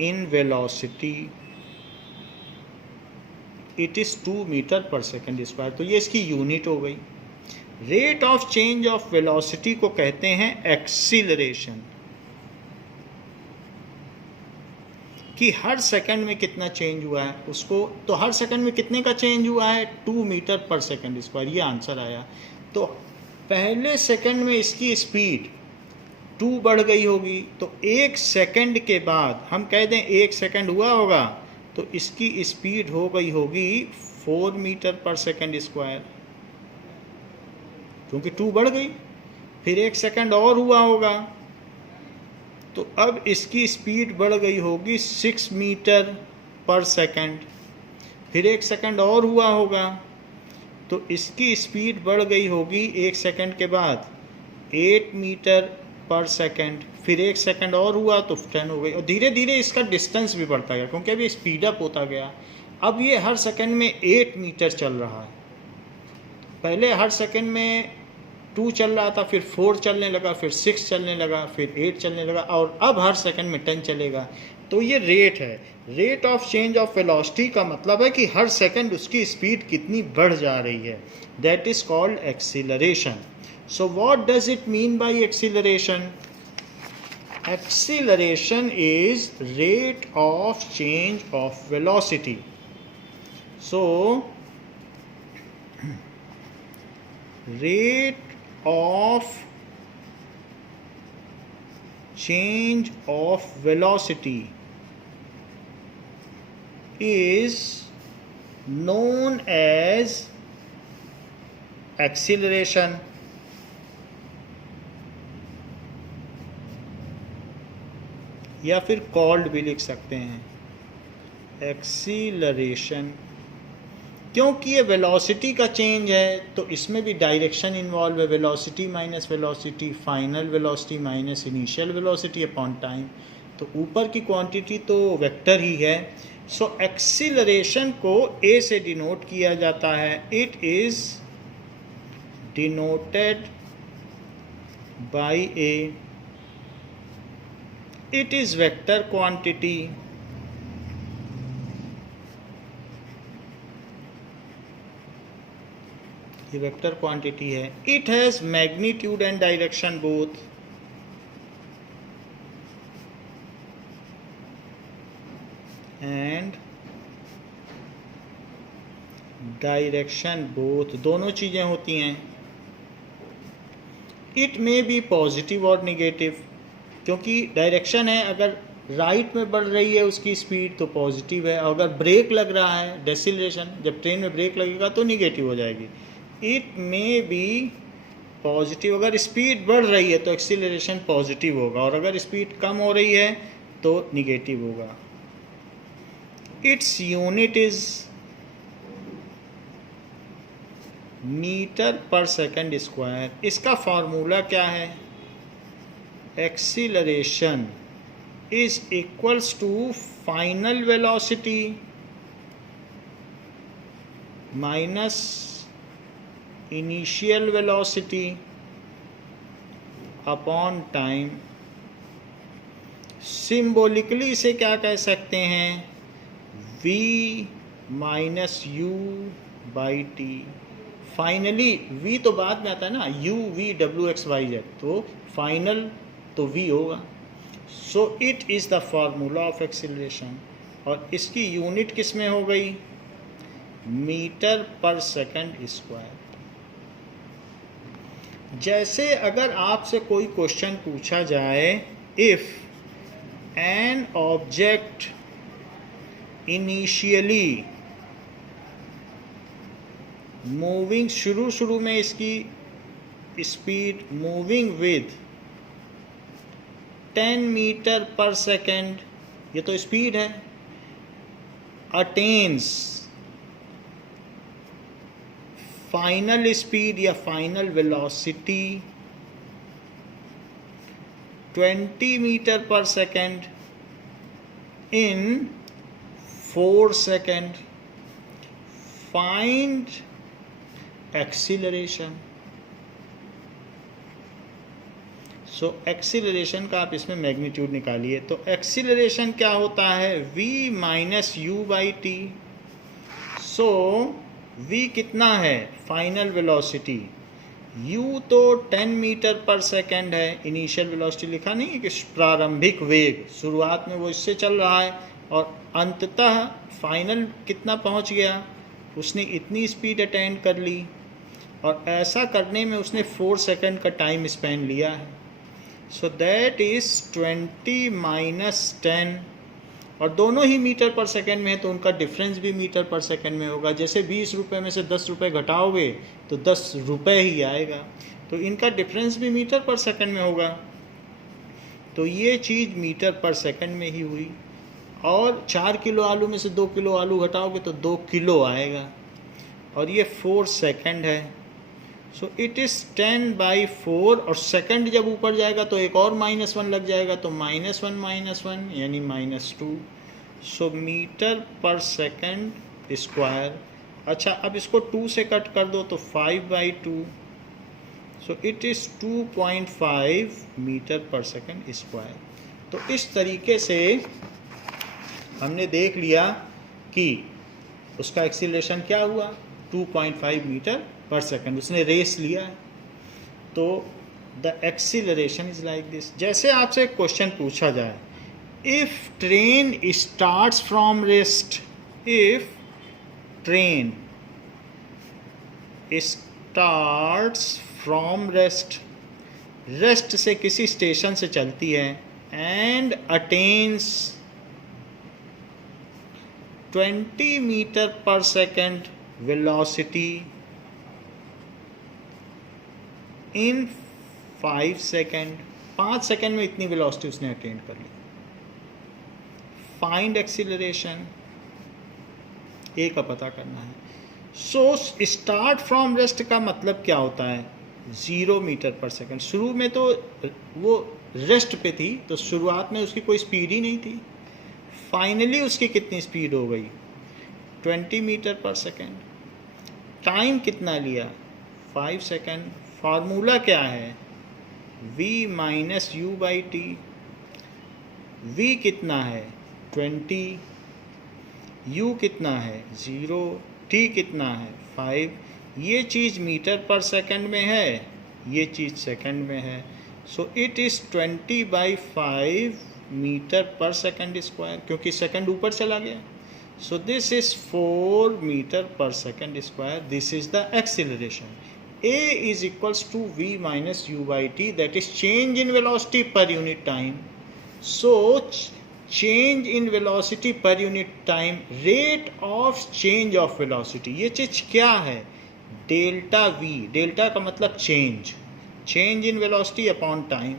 in velocity it is 2 metre per second square, तो ये इसकी यूनिट हो गई। Rate of change of velocity को कहते हैं एक्सीलरेशन, कि हर सेकंड में कितना चेंज हुआ है उसको, तो हर सेकंड में कितने का चेंज हुआ है, 2 मीटर पर सेकंड स्क्वायर, ये आंसर आया। तो पहले सेकंड में इसकी स्पीड 2 बढ़ गई होगी, तो 1 सेकंड के बाद हम कह दें 1 सेकंड हुआ होगा तो इसकी स्पीड हो गई होगी 4 मीटर पर सेकंड स्क्वायर, क्योंकि 2 बढ़ गई। फिर 1 सेकंड और हुआ होगा तो अब इसकी स्पीड बढ़ गई होगी 6 मीटर पर सेकंड। फिर 1 सेकंड और हुआ होगा तो इसकी स्पीड बढ़ गई होगी 1 सेकंड के बाद 8 मीटर पर सेकंड। फिर 1 सेकंड और हुआ तो 10 हो गई, और धीरे धीरे इसका डिस्टेंस भी बढ़ता गया क्योंकि अभी स्पीड अप होता गया। अब ये हर सेकंड में 8 मीटर चल रहा है। पहले हर सेकंड में 2 चल रहा था, फिर 4 चलने लगा, फिर 6 चलने लगा, फिर 8 चलने लगा, और अब हर सेकंड में 10 चलेगा। तो ये रेट है। Rate of change of velocity का मतलब है कि हर सेकंड उसकी स्पीड कितनी बढ़ जा रही है, that is called acceleration. So what does it mean by acceleration? Acceleration is rate of change of velocity. So rate of change of velocity is known as acceleration. या फिर कॉल्ड भी लिख सकते हैं एक्सीलरेशन, क्योंकि ये वेलोसिटी का change है तो इसमें भी डायरेक्शन इन्वॉल्व है। Velocity minus velocity, final velocity minus initial velocity upon time, तो ऊपर की क्वांटिटी तो वेक्टर ही है। सो एक्सीलरेशन को ए से डिनोट किया जाता है, it is denoted by A, it is vector quantity, ये वेक्टर क्वांटिटी है। it has magnitude and direction both, and direction both, दोनों चीजें होती हैं। it may be positive और negative, क्योंकि डायरेक्शन है, अगर राइट में बढ़ रही है उसकी स्पीड तो पॉजिटिव है, अगर ब्रेक लग रहा है डेसिलेशन, जब ट्रेन में ब्रेक लगेगा तो निगेटिव हो जाएगी। इट मे बी पॉजिटिव, अगर स्पीड बढ़ रही है तो एक्सीलरेशन पॉजिटिव होगा, और अगर स्पीड कम हो रही है तो निगेटिव होगा। Its unit is metre per second square. इसका फार्मूला क्या है? Acceleration is equals to final velocity minus initial velocity upon time. Symbolically इसे क्या कह सकते हैं, v minus u by T. Finally v तो बाद में आता है ना, u v w x y z, तो फाइनल तो v होगा। सो it is the formula of acceleration, और इसकी यूनिट किस में हो गई, मीटर पर सेकंड स्क्वायर। जैसे अगर आपसे कोई क्वेश्चन पूछा जाए, if an object initially moving, शुरू में इसकी speed moving with 10 metre per second, ये तो स्पीड है, अटेन्स फाइनल स्पीड या final velocity 20 metre per second in 4 second, find acceleration. So acceleration का आप इसमें मैग्नीट्यूड निकालिए, तो एक्सीलरेशन क्या होता है, v minus u by T. So v कितना है, फाइनल वेलोसिटी, u तो 10 मीटर पर सेकेंड है, इनिशियल वेलोसिटी लिखा नहीं है कि प्रारंभिक वेग, शुरुआत में वो इससे चल रहा है, और अंततः फाइनल कितना पहुंच गया, उसने इतनी स्पीड अटेंड कर ली, और ऐसा करने में उसने 4 सेकेंड का टाइम स्पेंड लिया है। सो दैट इज़ 20 माइनस 10, और दोनों ही मीटर पर सेकेंड में है, तो उनका डिफरेंस भी मीटर पर सेकेंड में होगा। जैसे 20 रुपये में से 10 रुपये घटाओगे तो 10 रुपये ही आएगा, तो इनका डिफरेंस भी मीटर पर सेकेंड में होगा। तो ये चीज़ मीटर पर सेकेंड में ही हुई, और 4 किलो आलू में से 2 किलो आलू घटाओगे तो 2 किलो आएगा, और ये 4 सेकेंड है। सो इट इज़ 10/4, और सेकंड जब ऊपर जाएगा तो एक और -1 लग जाएगा, तो -1 यानी -2। सो मीटर पर सेकंड स्क्वायर। अच्छा, अब इसको 2 से कट कर दो तो 5/2। सो it is 2.5 metre per second square. तो इस तरीके से हमने देख लिया कि उसका एक्सीलरेशन क्या हुआ, 2.5 मीटर पर सेकंड, उसने रेस लिया है। तो the acceleration is like this. जैसे आपसे एक क्वेश्चन पूछा जाए, if train starts from rest, if train starts from rest, rest से किसी स्टेशन से चलती है, and attains 20 metre per second velocity in 5 second, 5 second में इतनी वेलोसिटी उसने अटेंड कर ली। फाइंड एक्सीलरेशन, ए का पता करना है। सो स्टार्ट फ्रॉम रेस्ट का मतलब क्या होता है, 0 मीटर पर सेकेंड। शुरू में तो वो रेस्ट पे थी, तो शुरुआत में उसकी कोई स्पीड ही नहीं थी। फाइनली उसकी कितनी स्पीड हो गई, 20 मीटर पर सेकेंड। टाइम कितना लिया, 5 सेकेंड। फार्मूला क्या है, v minus u by T. v कितना है, 20, u कितना है, 0, t कितना है, 5। ये चीज़ मीटर पर सेकंड में है, ये चीज़ सेकंड में है। So it is 20/5 metre per second square, क्योंकि सेकंड ऊपर चला गया। सो this is 4 metre per second square. This is the acceleration. A is equals to v minus u by t, that is change in velocity per unit time. So change in velocity per unit time, rate of change of velocity, ये चीज़ क्या है, delta v। Delta का मतलब change, change in velocity upon time.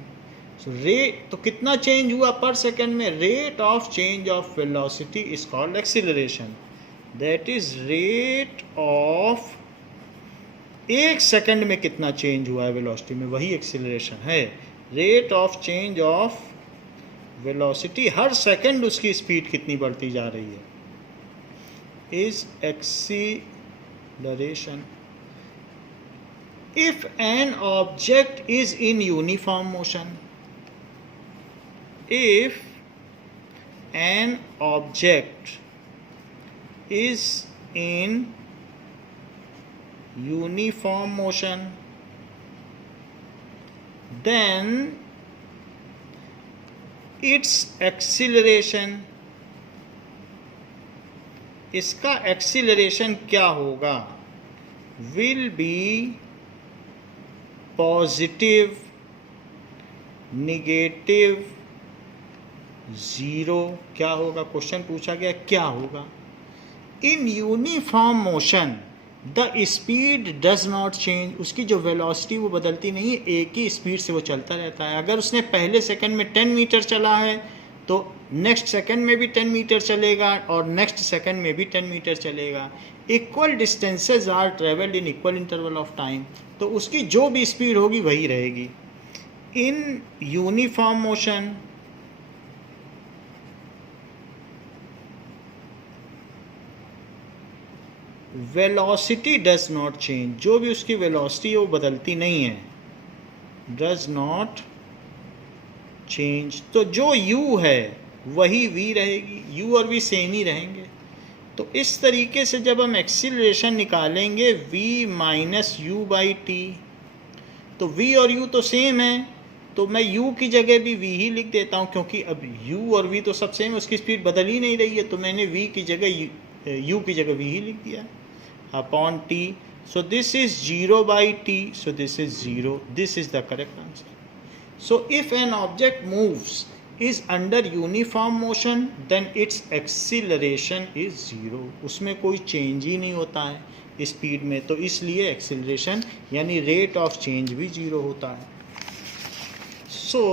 So rate, तो कितना change हुआ पर second में, rate of change of velocity is called acceleration. That is rate of 1 second में कितना चेंज हुआ है वेलोसिटी में, वही एक्सीलरेशन है। Rate of change of velocity, her second उसकी स्पीड कितनी बढ़ती जा रही है, is acceleration. If an object is in uniform motion, if an object is in uniform motion, then its acceleration, इसका एक्सीलरेशन क्या होगा, will be positive, negative, zero. क्या होगा, क्वेश्चन पूछा गया क्या होगा. इन uniform motion the speed does not change. उसकी जो वेलोसिटी वो बदलती नहीं है, एक ही स्पीड से वो चलता रहता है. अगर उसने पहले सेकंड में 10 मीटर चला है तो नेक्स्ट सेकंड में भी 10 मीटर चलेगा और नेक्स्ट सेकंड में भी 10 मीटर चलेगा. Equal distances are travelled in equal interval of time. तो उसकी जो भी स्पीड होगी वही रहेगी. In uniform motion velocity does not change. जो भी उसकी वेलोसिटी है वो बदलती नहीं है. Does not change. तो जो u है वही v रहेगी. u और v सेम ही रहेंगे. तो इस तरीके से जब हम एक्सीलरेशन निकालेंगे v minus u by T, तो v और u तो सेम है, तो मैं u की जगह भी v ही लिख देता हूँ, क्योंकि अब u और v तो सब सेम है, उसकी स्पीड बदल ही नहीं रही है, तो मैंने v की जगह u की जगह v ही लिख दिया upon t. So this is 0 by t, so this is 0. This is the correct answer. So if an object moves is under uniform motion, then its acceleration is 0. उसमें कोई change ही नहीं होता है speed में, तो इसलिए एक्सीलरेशन यानी rate of change भी 0 होता है. So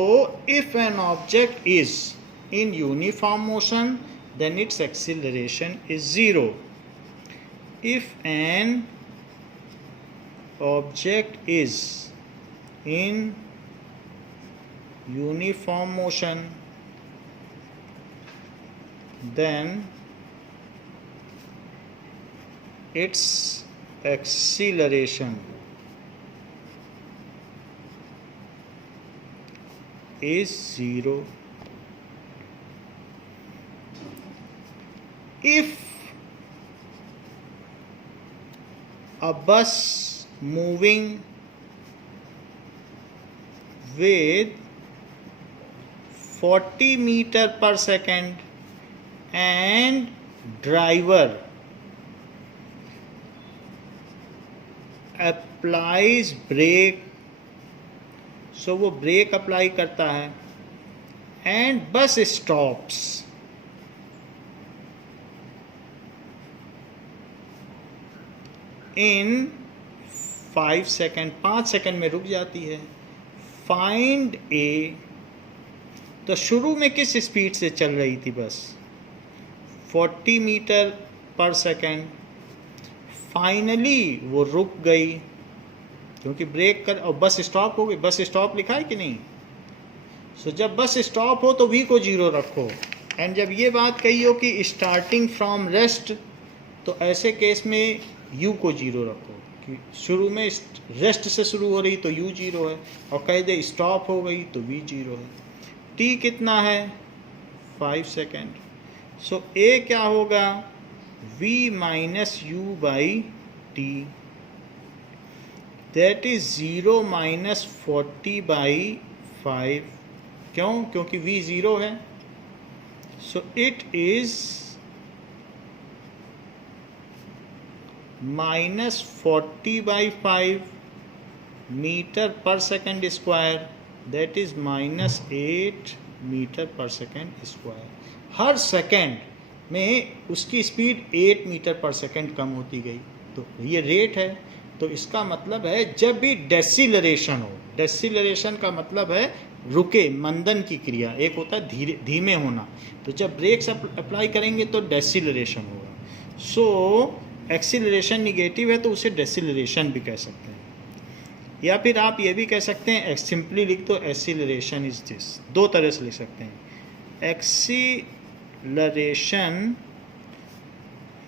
if an object is in uniform motion, then its acceleration is 0. If an object is in uniform motion, then its acceleration is 0. If a bus moving with 40 meter per second and driver applies brake, so वो break apply करता है and bus stops, in 5 second, 5 second में रुक जाती है. Find ए. तो शुरू में किस स्पीड से चल रही थी बस, 40 मीटर पर सेकेंड. फाइनली वो रुक गई क्योंकि ब्रेक कर, और बस स्टॉप हो गई. बस स्टॉप लिखा है कि नहीं. सो जब बस स्टॉप हो तो v को 0 रखो. एंड जब ये बात कही हो कि स्टार्टिंग फ्रॉम रेस्ट, तो ऐसे केस में u को 0 रखो कि शुरू में रेस्ट से शुरू हो रही तो u 0 है, और कह दे स्टॉप हो गई तो v 0 है. t कितना है, 5 सेकेंड. सो a क्या होगा, v minus u by t, that is 0 minus 40 by 5. क्यों, क्योंकि v 0 है. So it is minus 40 by 5 metre per second square, that is minus 8 metre per second square. हर second में उसकी स्पीड 8 मीटर पर सेकेंड कम होती गई. तो ये रेट है. तो इसका मतलब है जब भी डेसिलरेशन हो, डेसिलरेशन का मतलब है रुके, मंदन की क्रिया. एक होता है धीरे धीमे होना, तो जब ब्रेक्स अप्लाई करेंगे तो डेसिलरेशन होगा. सो एक्सीलरेशन निगेटिव है तो उसे डेसिलरेशन भी कह सकते हैं, या फिर आप ये भी कह सकते हैं, सिंपली लिख दो एक्सीलरेशन इज दिस. दो तरह से लिख सकते हैं. Acceleration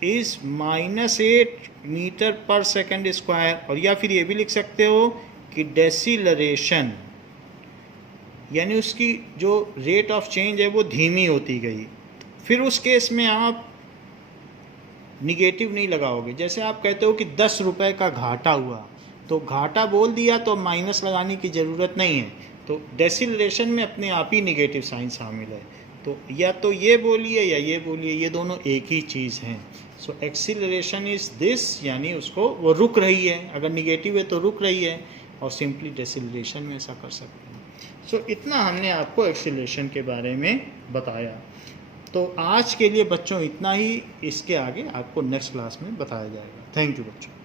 is -8 metre per second square, और या फिर ये भी लिख सकते हो कि डेसिलरेशन यानी उसकी जो रेट ऑफ चेंज है वो धीमी होती गई। फिर उस केस में आप निगेटिव नहीं लगाओगे। जैसे आप कहते हो कि 10 रुपये का घाटा हुआ, तो घाटा बोल दिया तो माइनस लगाने की ज़रूरत नहीं है, तो डेसिलरेशन में अपने आप ही निगेटिव साइन शामिल है। तो या तो ये बोलिए या ये बोलिए, ये दोनों एक ही चीज़ हैं। सो एक्सीलरेशन इज़ दिस, यानी उसको वो रुक रही है, अगर निगेटिव है तो रुक रही है, और सिंपली डेसिलरेशन में ऐसा कर सकते हैं। सो इतना हमने आपको एक्सीलरेशन के बारे में बताया। तो आज के लिए बच्चों इतना ही, इसके आगे आपको नेक्स्ट क्लास में बताया जाएगा। थैंक यू बच्चों।